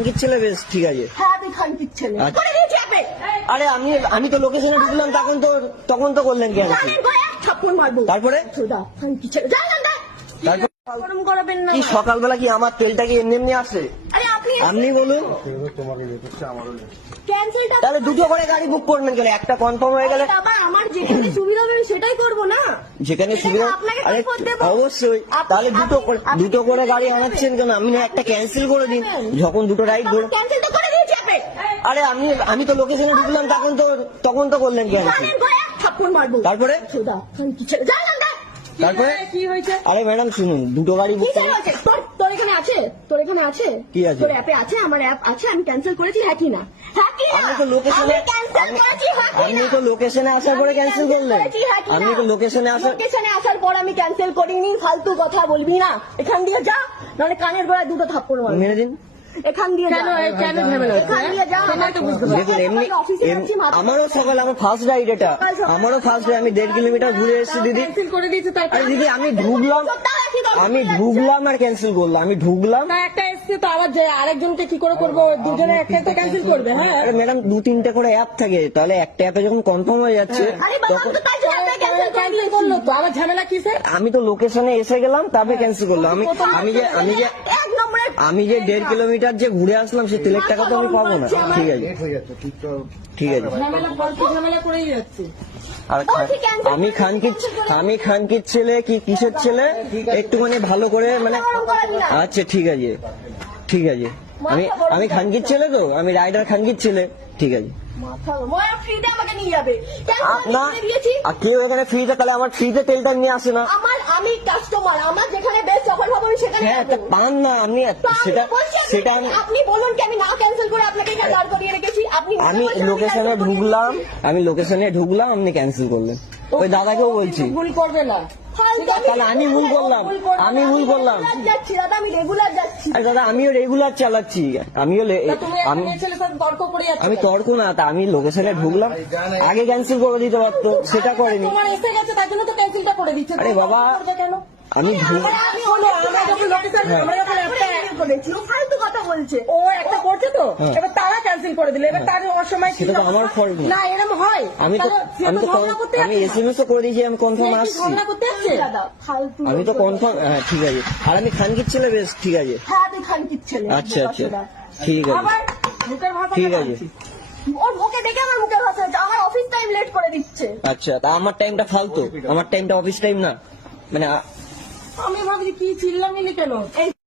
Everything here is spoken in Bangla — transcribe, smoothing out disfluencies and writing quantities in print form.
খানকির ছেলে, বেশ ঠিক আছে। হ্যাঁ আমি খানকির ছেলে। করে দিয়েছি আপনি। আরে আমি তো লোকেশনে ঢুকলাম, তখন তো করলেন কেন? জানেন গো, এক থাপ্পড় মারবো। তারপরে সুদা খানকির ছেলে। জানেন না? তারপর গরম করাবেন না। কি সকালবেলা কি আমার তেলটা কি এমনি আসে? আরে আপনি বলুন। ক্যান্সেলটা তাহলে দুটো করে গাড়ি বুক করবেন কেন? একটা কনফার্ম হয়ে গেলে বাবা আমার যেখানে সুবিধা হবে সেটাই করব না। যেখানে সুবিধা। আপনাকে আরে কখন দেব? অবশ্যই। তাহলে দুটো করে গাড়ি আনাচ্ছেন কেন? আমি না একটা ক্যান্সেল করে দিন, যখন দুটো রাইড ধরো। ক্যান্সেল তো করে দিয়েছি আপনি। আরে আমি তো লোকেশনে ঢুকলাম, তখন তো করলেন কেন? জানেন গো, এক থাপ্পড় মারবো। তারপরে সুদা খানকির ছেলে। জানেন না? তারপরে কি হয়েছে? আরে ম্যাডাম শুনুন, দুটো গাড়ি বুক কি হয়েছে? তোর এখানে আছে? তোর এখানে আছে? কি আছে? তোর অ্যাপে আছে? আমার অ্যাপ আছে, আমি ক্যান্সেল করেছি। হ্যাঁ কি না? হ্যাঁ কি না? আমি তো লোকেশনে আসার পরে ক্যান্সেল করলেন। আমি তো লোকেশনে আসার পর আমি ক্যান্সেল করিনি। ফালতু কথা বলবি না। এখান দিয়ে যা, নাহলে কানের গোড়ায় দুটো থাপ্পড় মারবো। মেরে দিন। এখান দিয়ে কেন ঝামেলা? এখান দিয়ে যা। দেখুন এমনি আমারও সকাল, আমার ফার্স্ট রাইড এটা, আমারও ফার্স্ট রাইড। আমি 1.5 কিলোমিটার ঘুরে এসেছি দিদি। আরে দিদি আমি ঢুকলাম আর ক্যান্সেল করলাম। আমি ঢুকলাম একটা এসছে তো আবার আরেকজনকে কি করে করবো? দুজনে একটা তো ক্যান্সেল করবে। হ্যাঁ আরে ম্যাডাম 2-3টে করে অ্যাপ থাকে, তাহলে একটা অ্যাপে যখন কনফার্ম হয়ে যাচ্ছে তখন আমার ঝামেলা কিসে? আমি তো লোকেশনে এসে গেলাম, তারপরে ক্যান্সেল করলাম। আমি যে 1.5 কিলোমিটার যে ঘুরে আসলাম, সে তেলের টাকা তো আমি পাবো না। ঠিক আছে ঠিক আছে। ঝামেলা করেই যাচ্ছে। আর আমি খানকির ছেলে কি কিসের ছেলে একটুখানি ভালো করে মানে। আচ্ছা ঠিক আছে ঠিক আছে। আমি খানকির ছেলে, তো আমি রাইডার খানকির ছেলে। ঠিক আছে। না কেউ এখানে ফ্রিতে, তাহলে আমার ফ্রিতে তেলটা নিয়ে আসে না। আমি কাস্টমার, আমার যেখানে বেস্ট অফার পাবো সেখানে হ্যাঁ পান না আপনি সেটা আপনি বলুন কি আমি না ক্যান্সেল করে আপনাকে এখানে দাঁড় করিয়ে রেখেছি? আমি লোকেশনে ঢুকলাম, আপনি ক্যান্সেল করলেন। ওই দাদাকেও বলছি ভুল করবে না। তাহলে আমি ভুল করলাম। যাচ্ছি দাদা, আমি রেগুলার যাচ্ছি। আরে দাদা আমিও রেগুলার চালাচ্ছি। আমি তর্ক না, তা আমি লোকেশনে ঢুকলাম, আগে ক্যান্সেল করে দিতে পারতো, সেটা করেনি। তোমার এসে গেছে তার জন্য তো ক্যান্সেলটা করে দিচ্ছে। আরে বাবা কেন? আমি ফালতু কথা বলছে। ও একটা করছে তো, এবার তারা ক্যান্সেল করে দিল। এবার তার অসময় সেটা তো আমার ফল্ট না, এরকম হয়। আমি এসএমএস ও করে দিয়েছি, আমি কনফার্ম আসছি। আমি তো কনফার্ম। হ্যাঁ ঠিক আছে। আর আমি খানকির ছেলে, বেশ ঠিক আছে। হ্যাঁ আমি খানকির ছেলে। আচ্ছা ঠিক আছে ঠিক আছে। ওর মুখে দেখে আমার মুখের ভাষা হচ্ছে, আমার অফিস টাইম লেট করে দিচ্ছে। আচ্ছা তা আমার টাইমটা ফালতু, আমার টাইমটা অফিস টাইম না মানে। আমি ভাবছি কি চিল্লামিলি কেন?